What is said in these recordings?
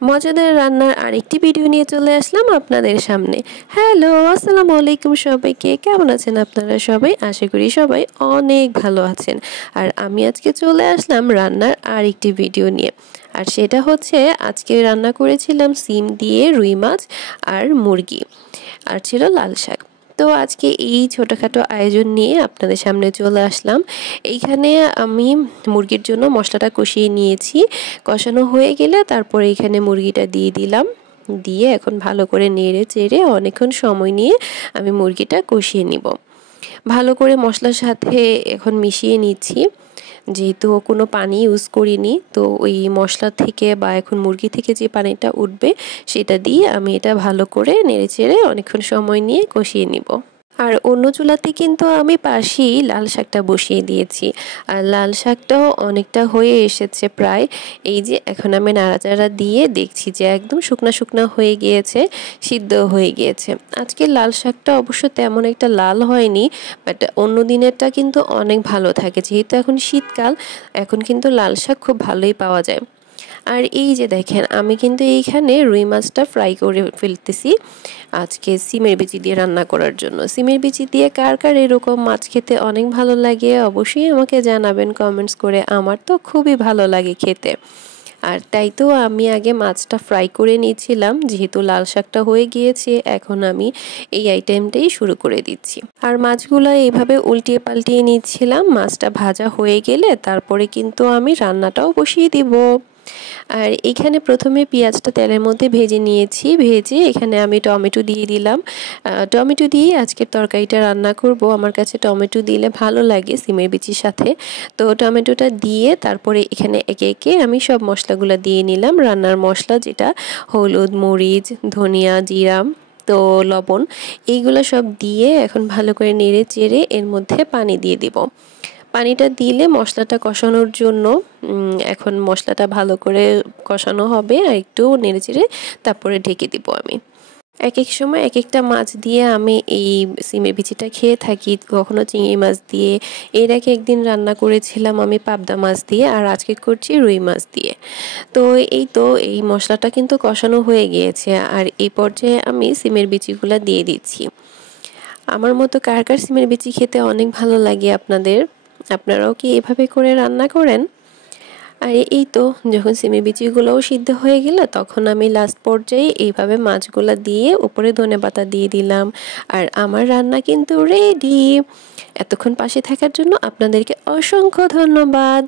মজাদার রান্নার আরেকটি ভিডিও নিয়ে চলে আসলাম আপনাদের সামনে। হ্যালো, আসসালামু আলাইকুম সবাইকে। কেমন আছেন আপনারা সবাই? আশা করি সবাই অনেক ভালো আছেন। আর আমি আজকে চলে আসলাম রান্নার আরেকটি ভিডিও নিয়ে। আর সেটা হচ্ছে আজকে রান্না করেছিলাম সিম দিয়ে রুই মাছ আর মুরগি, আর ছিল লাল শাক। তো আজকে এই ছোটোখাটো আয়োজন নিয়ে আপনাদের সামনে চলে আসলাম। এইখানে আমি মুরগির জন্য মশলাটা কষিয়ে নিয়েছি। কষানো হয়ে গেলে তারপরে এখানে মুরগিটা দিয়ে দিলাম। দিয়ে এখন ভালো করে নেড়ে চেড়ে অনেকক্ষণ সময় নিয়ে আমি মুরগিটা কষিয়ে নিব। ভালো করে মশলার সাথে এখন মিশিয়ে নিচ্ছি। যেহেতু কোনো পানি ইউজ করিনি, তো ওই মশলা থেকে বা এখন মুরগি থেকে যে পানিটা উঠবে সেটা দিয়ে আমি এটা ভালো করে নেড়েচেড়ে অনেকক্ষণ সময় নিয়ে কষিয়ে নিব। আর অন্য চুলাতে কিন্তু আমি পাশেই লাল শাকটা বসিয়ে দিয়েছি। আর লাল শাকটাও অনেকটা হয়ে এসেছে প্রায়। এই যে এখন আমি নাড়াচাড়া দিয়ে দেখছি যে একদম শুকনা শুকনা হয়ে গিয়েছে, সিদ্ধ হয়ে গিয়েছে। আজকে লাল শাকটা অবশ্য তেমন একটা লাল হয়নি, বাট অন্য দিনেরটা কিন্তু অনেক ভালো থাকে। যেহেতু এখন শীতকাল, এখন কিন্তু লাল শাক খুব ভালোই পাওয়া যায়। আর এই যে দেখেন, আমি কিন্তু এইখানে রুই মাছটা ফ্রাই করে ফেলতেছি আজকে সিমের বিচি দিয়ে রান্না করার জন্য। সিমের বিচি দিয়ে কার কার এরকম মাছ খেতে অনেক ভালো লাগে অবশ্যই আমাকে জানাবেন কমেন্টস করে। আমার তো খুবই ভালো লাগে খেতে। আর তাই তো আমি আগে মাছটা ফ্রাই করে নিয়েছিলাম, যেহেতু লাল শাকটা হয়ে গিয়েছে এখন আমি এই আইটেমটাই শুরু করে দিচ্ছি। আর মাছগুলো এইভাবে উল্টিয়ে পাল্টিয়ে নিচ্ছিলাম। মাছটা ভাজা হয়ে গেলে তারপরে কিন্তু আমি রান্নাটাও বসিয়ে দিব। আর এখানে প্রথমে পেঁয়াজটা তেলের মধ্যে ভেজে নিয়েছি। ভেজে এখানে আমি টমেটো দিয়ে দিলাম। টমেটো দিয়ে আজকের তরকারিটা রান্না করব। আমার কাছে টমেটো দিলে ভালো লাগে সিমের বিচির সাথে। তো টমেটোটা দিয়ে তারপরে এখানে একে একে আমি সব মশলাগুলো দিয়ে নিলাম। রান্নার মশলা যেটা হলুদ, মরিচ, ধনিয়া, জিরা, তো লবণ, এইগুলো সব দিয়ে এখন ভালো করে নেড়ে চেড়ে এর মধ্যে পানি দিয়ে দিব। পানিটা দিলে মশলাটা কষানোর জন্য এখন মশলাটা ভালো করে কষানো হবে। আর একটু নেড়েচেড়ে তারপরে ঢেকে দিব আমি। এক এক সময় এক একটা মাছ দিয়ে আমি এই সিমের বিচিটা খেয়ে থাকি, কখনো চিংড়ি মাছ দিয়ে। এর আগে একদিন রান্না করেছিলাম আমি পাবদা মাছ দিয়ে, আর আজকে করছি রুই মাছ দিয়ে। তো এই মশলাটা কিন্তু কষানো হয়ে গিয়েছে। আর এই পর্যায়ে আমি সিমের বিচিগুলো দিয়ে দিচ্ছি। আমার মতো কার কার সিমের বিচি খেতে অনেক ভালো লাগে আপনাদের? আপনারাও কি এভাবে করে রান্না করেন? আর এই তো যখন সিমের বিচিগুলোও সিদ্ধ হয়ে গেল তখন আমি লাস্ট পর্যায়ে এইভাবে মাছগুলো দিয়ে উপরে ধনেপাতা দিয়ে দিলাম। আর আমার রান্না কিন্তু রেডি। এতক্ষণ পাশে থাকার জন্য আপনাদেরকে অসংখ্য ধন্যবাদ।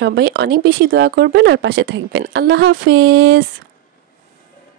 সবাই অনেক বেশি দোয়া করবেন আর পাশে থাকবেন। আল্লাহ হাফেজ।